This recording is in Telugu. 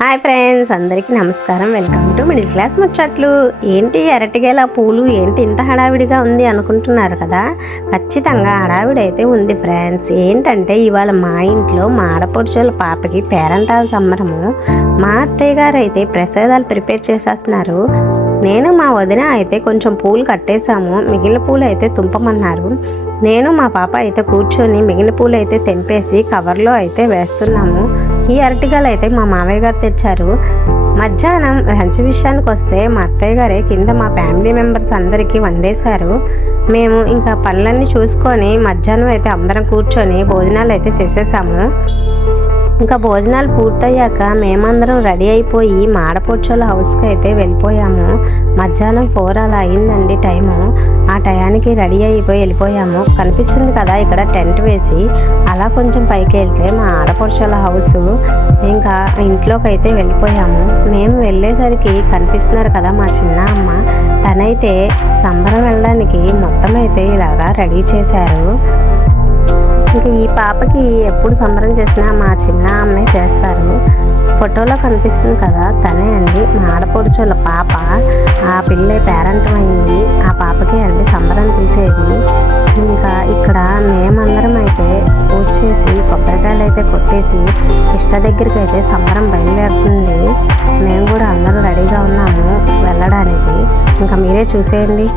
హాయ్ ఫ్రెండ్స్, అందరికీ నమస్కారం. వెల్కమ్ టు మిడిల్ క్లాస్ ముచ్చట్లు. ఏంటి అరటిగేల పూలు ఏంటి ఇంత హడావిడిగా ఉంది అనుకుంటున్నారు కదా. ఖచ్చితంగా హడావిడి అయితే ఉంది ఫ్రెండ్స్. ఏంటంటే ఇవాళ మా ఇంట్లో మా ఆడపడుచుల పాపకి పేరంటాల సంబరము. మా అత్తయ్య గారు అయితే ప్రసాదాలు ప్రిపేర్ చేసేస్తున్నారు. నేను మా వదిన అయితే కొంచెం పూలు కట్టేశాము. మిగిలిన పూలు అయితే తుంపమన్నారు. నేను మా పాప అయితే కూర్చొని మిగిలిన పూలు అయితే తెంపేసి కవర్లో అయితే వేస్తున్నాము. ఈ అరటిగలు అయితే మా మామయ్య గారు తెచ్చారు. మధ్యాహ్నం లంచ్ విషయానికి వస్తే మా అత్తయ్య గారే కింద మా ఫ్యామిలీ మెంబర్స్ అందరికీ వండేశారు. మేము ఇంకా పనులన్నీ చూసుకొని మధ్యాహ్నం అయితే అందరం కూర్చొని భోజనాలు అయితే చేసేసాము. ఇంకా భోజనాలు పూర్తయ్యాక మేమందరం రెడీ అయిపోయి మా ఆడపడుచుల హౌస్కి అయితే వెళ్ళిపోయాము. మధ్యాహ్నం 4 అలా అయిందండి టైము. ఆ టయానికి రెడీ అయిపోయి వెళ్ళిపోయాము. కనిపిస్తుంది కదా ఇక్కడ టెంట్ వేసి, అలా కొంచెం పైకి వెళ్తే మా ఆడపడుచుల హౌస్. ఇంకా ఇంట్లోకి అయితే వెళ్ళిపోయాము. మేము వెళ్ళేసరికి కనిపిస్తున్నారు కదా మా చిన్న అమ్మ, తనైతే సంబరం వెళ్ళడానికి మొత్తం అయితే ఇలాగా రెడీ చేశారు. ఇంకా ఈ పాపకి ఎప్పుడు సంబరం చేసినా మా చిన్న అమ్మే చేస్తారు. ఫోటోలో కనిపిస్తుంది కదా తనే అండి మా ఆడపడుచుల పాప. ఆ పిల్ల పేరంటమైంది. ఆ పాపకే అండి సంబరం తీసేది. ఇంకా ఇక్కడ మేమందరం అయితే పూజ చేసి కొబ్బరికాయలు అయితే కొట్టేసి ఇష్ట దగ్గరికి అయితే సంబరం బయలుదేరుతుంది. మేము కూడా అందరూ రెడీగా ఉన్నాము వెళ్ళడానికి. ఇంకా మీరే చూసేయండి.